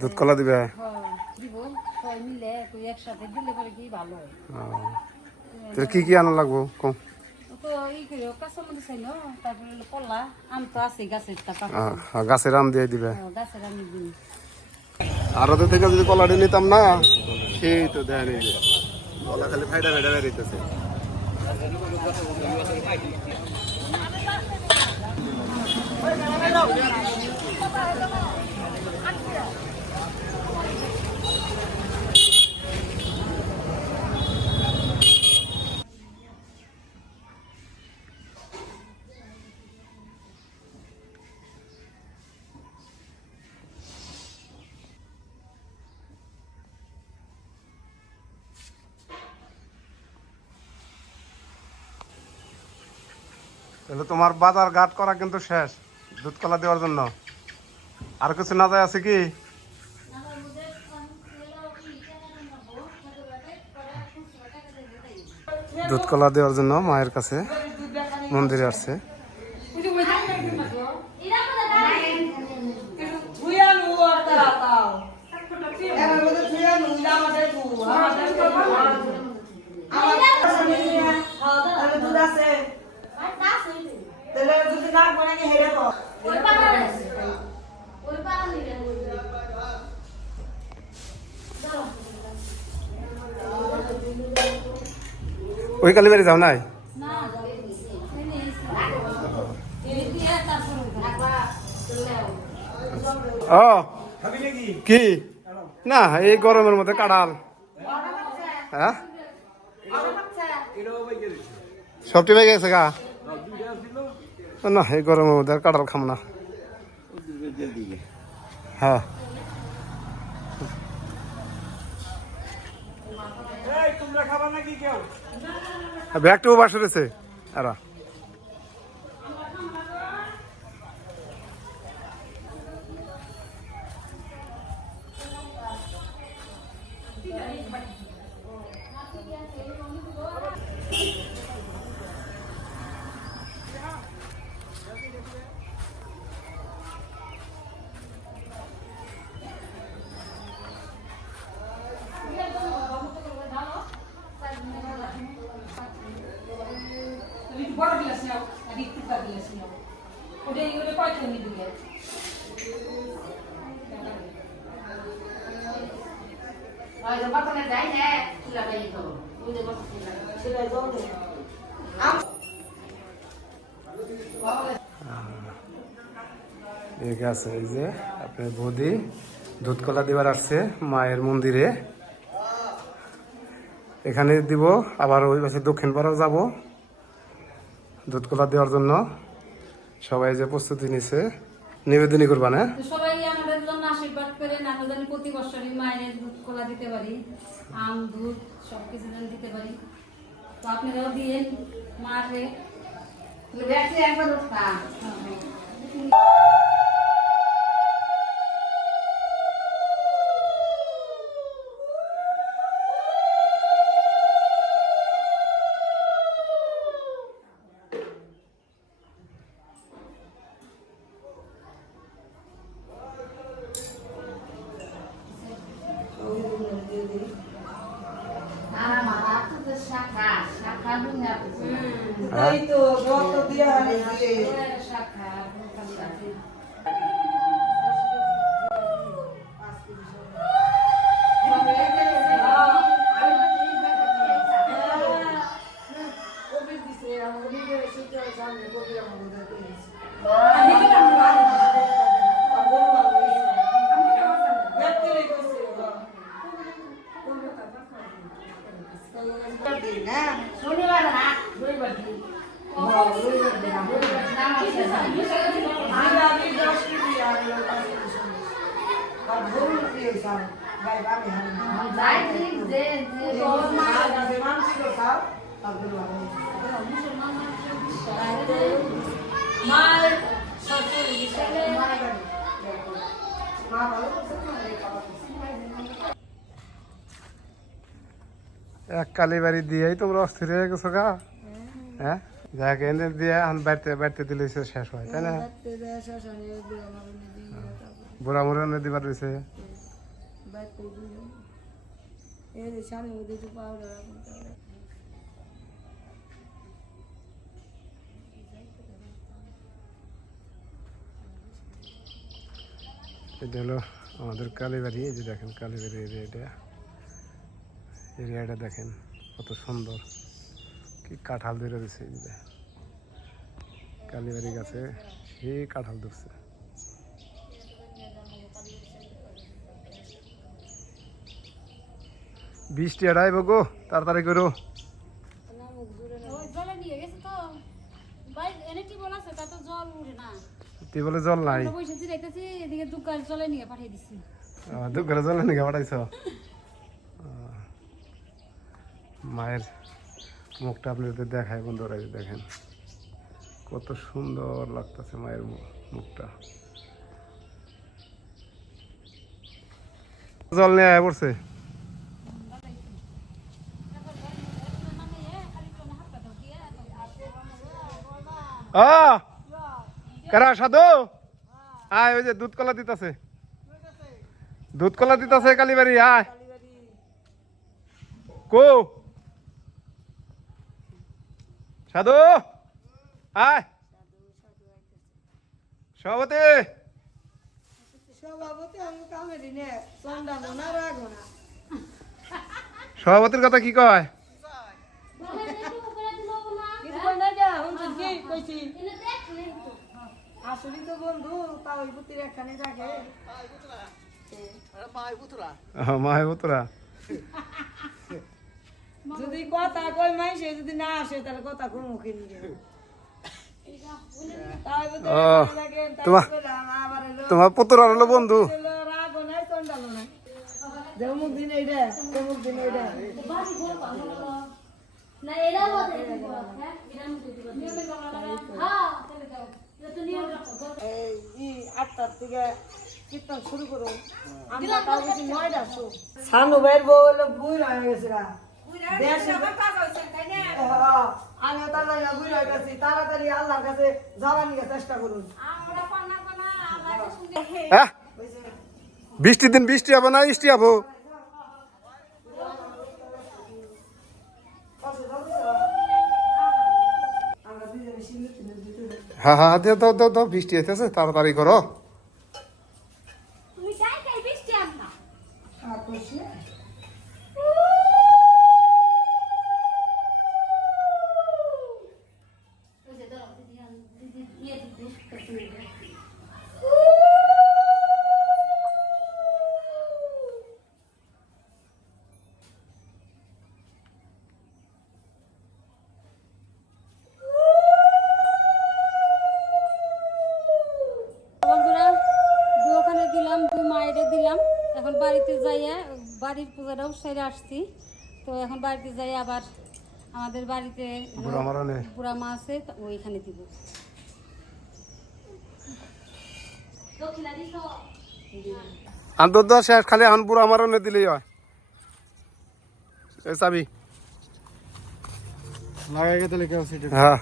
দুধ কলা দিবে? দিব সবাই মিলে একসাথে দিলে পরে কি ভালো হয়। তাহলে কি কি আনা লাগবো কম? তো ই করে কাঁচামরিচ চাই না, তারপরে হলো কলা, আম তো আছে গাছের টাকা, গাছের আম দিয়ে দিবে। গাছের আমি দিই। আর ওদের থেকে যদি কলাটি নিতাম না, সেই তো দেয় নেই যে কলা খালি ফাইডা ফাইডা বেরিয়েছে। তাহলে তোমার বাজার ঘাট করা কিন্তু শেষ দুধ কলা দেওয়ার জন্য। আর কিছু না যায় আছে কি? দুধ কলা দেওয়ার জন্য মায়ের কাছে মন্দিরে আসছে। ওই কালীবাড়ি যাও নাই? ও কি না এই গরমের মধ্যে কাঁঠাল, হ্যাঁ সবটি পেয়ে গেছে গা না, এই গরমের মধ্যে কাঁঠাল খাম না। হ্যাঁ ব্যাগটাও বাসে রয়েছে এরা। বড় গিলাস নাও, আর একটু কা গিলাস নাও, ওটা এগুলো কয় তুমি দিবে? ওই যে বাতনে যাই না, চুলা গাই তো ওই যে চুলা দাও দে। ঠিক আছে, এই যে আপনার বৌদি দুধ কলা দিবার আসছে মায়ের মন্দিরে, এখানে দিব। আবার ওই পাশে দক্ষিণ পাড়াও যাব দুধ কলা দেওয়ার জন্য। সবাই যে প্রস্তুতি নিছে নিবেদনই করবা না? সবাই আমাদের জন্য আশীর্বাদ করেন, আমরা জানি প্রতি বছরই মায়ের দুধ কলা দিতে পারি, আম দুধ সবকিছু যেন দিতে পারি। তো আপনারাও দিয়েন মারে। একবার উঠা এক কালীবাড়ি দিয়েই তোমরা অস্থির হয়ে গেছো গা? হ্যাঁ যাকে এনে দিয়ে বাড়তে বাড়তে দিলে শেষ হয়, তাই না? বুড়া মুড়ে দিবার রয়েছে। এটা হলো আমাদের কালীবাড়ি। এই যে দেখেন কালীবাড়ি এরিয়াটা দেখেন কত সুন্দর, কি কাঁঠাল ধরে দিচ্ছে। এই যে কালীবাড়ি গাছে সেই কাঁঠাল ধরছে। বৃষ্টি এড়াইব গো, তাড়াতাড়ি করো। জলে নিয়ে গেছে তো বাইরে এনে কি বলা আছে তা তো জল উঠে না। টিউবওয়েলে জল নাই, পয়সা দিতেছি এদিকে দুকার জলে নিয়ে পাঠিয়ে দিছি। দুপুরে জল নিয়ে পাঠাইছ। মায়ের মুখটা আপনাদের দেখায় বন্ধুরা, এই যে দেখেন কত সুন্দর লাগতেছে মায়ের মুখটা। জল নিয়ে আয়া পড়ছে। কারা সাধু আয়, ওই যে দুধ কলা দিতেছে, দুধ কলা দিতেছে কালীবাড়ি। আয় কো সাধু আয়। সভাপতি সভাপতির কথা কি কয়? মাহে পুতরা যদি কথা কই মাইসে যদি না আসে তাহলে কথা কমুখে নিয়ে তোমার পুতরা হলো বন্ধু। রাগ নাই চন্ডালো নাই যেমুক দিন এইটা তেমুক দিন এইটা না এরা বলে হ্যাঁ এরা মুখে দিবা নিয়মে করা লাগা। হ্যাঁ চলে যাও এটা তো নিয়ম রাখো। এই 8টার থেকে কীর্তন শুরু করো। আমরা তাও বেশি 9টা শো। সানু ভাইয়ের বউ হলো বুড়া হয়ে গেছে গা। আমি তাড়াতাড়ি বুড়া হয়ে গেছি, তাড়াতাড়ি আল্লাহর কাছে যাওয়ার নিয়ে চেষ্টা করুন। হ্যাঁ বৃষ্টির দিন বৃষ্টি হবো না বৃষ্টি হবো। হ্যাঁ হ্যাঁ দাও দাও দাও দাও, বৃষ্টি হইতেছে, তাড়াতাড়ি করো। তুমি যাই যাই বৃষ্টি আন না। ওই যে দাও দিদি আন দিদি নিয়ে দিদি করতে দিদি। বন্ধুরা ওখানে দিলাম, দুই মায়েরে দিলাম। এখন বাড়িতে যাইয়া বাড়ির পূজাটাও সেরে আসছি। তো এখন বাড়িতে যাই আবার আমাদের বাড়িতে বুড়া মা আছে ওইখানে দিব। আন্তর শেষ, খালি এখন বুড়ো আমার দিলেই হয়। চাবি লাগাই গেলে হ্যাঁ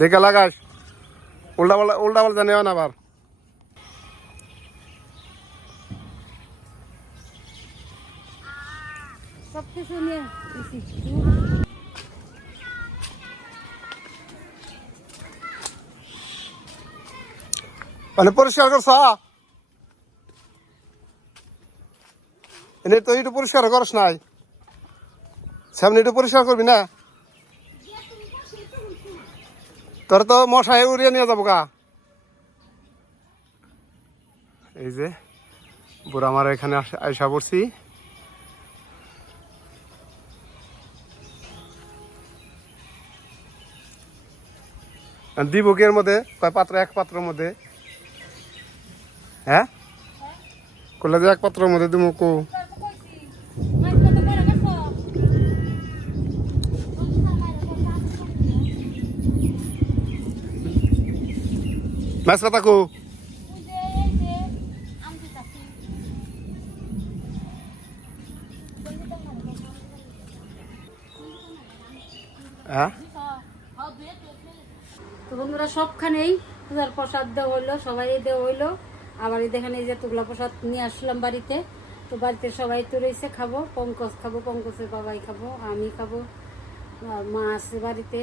দেখে লাগাস, উল্টা পাল্টা নেওয়া না আবার। সব কিছু নিয়ে মানে পরিষ্কার করছ এনে তো একটু পরিষ্কার করস নাই, সামনে একটু পরিষ্কার করবি না? তোর তো মশাই উড়িয়ে নিয়ে যাবো গা। এই যে বুড়া আমার এখানে আইসা পড়ছি। দিব কি এর মধ্যে কয় পাত্র? এক পাত্রের মধ্যে। হ্যাঁ করলে যে এক পাত্রের মধ্যে দিব কো। মাছ কথা কো। হ্যাঁ তো বন্ধুরা সবখানেই পূজার প্রসাদ দেওয়া হইলো, সবাই দেওয়া হইলো। আবার এই দেখেন এই যে এতগুলা প্রসাদ নিয়ে আসলাম বাড়িতে। তো বাড়িতে সবাই তো রয়েছে, খাবো, পঙ্কজ খাবো, পঙ্কজের বাবাই খাবো, আমি খাবো, আর মা আছে বাড়িতে,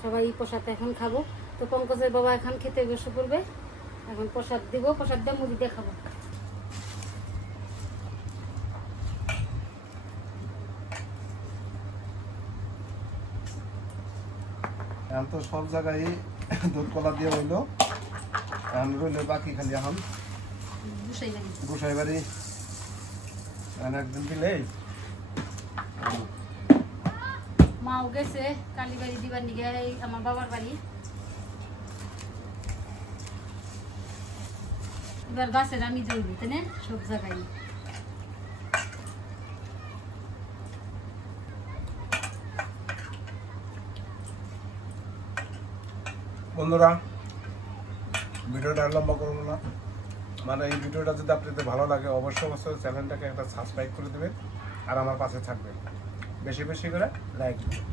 সবাই প্রসাদ এখন খাবো। তো পঙ্কজের বাবা এখন খেতে বসে পড়বে, এখন প্রসাদ দিব, প্রসাদ দিয়ে মুড়ি দিয়ে খাবো। এখন তো সব জায়গায় দুধ কলা দিয়ে হইলো, এখন রইলো বাকি খালি এখন বুঝাই লাগে গোসাই বাড়ি একদিন দিলে মাও গেছে কালীবাড়ি দিবার নিগে আমার বাবার বাড়ি। এবার গাছের আমি জড়বি তাই না সব জায়গায়। বন্ধুরা ভিডিওটা লম্বা করবো না, মানে এই ভিডিওটা যদি আপনাদের ভালো লাগে অবশ্যই অবশ্যই চ্যানেলটাকে একটা সাবস্ক্রাইব করে দেবেন আর আমার পাশে থাকবেন, বেশি বেশি করে লাইক দিবেন।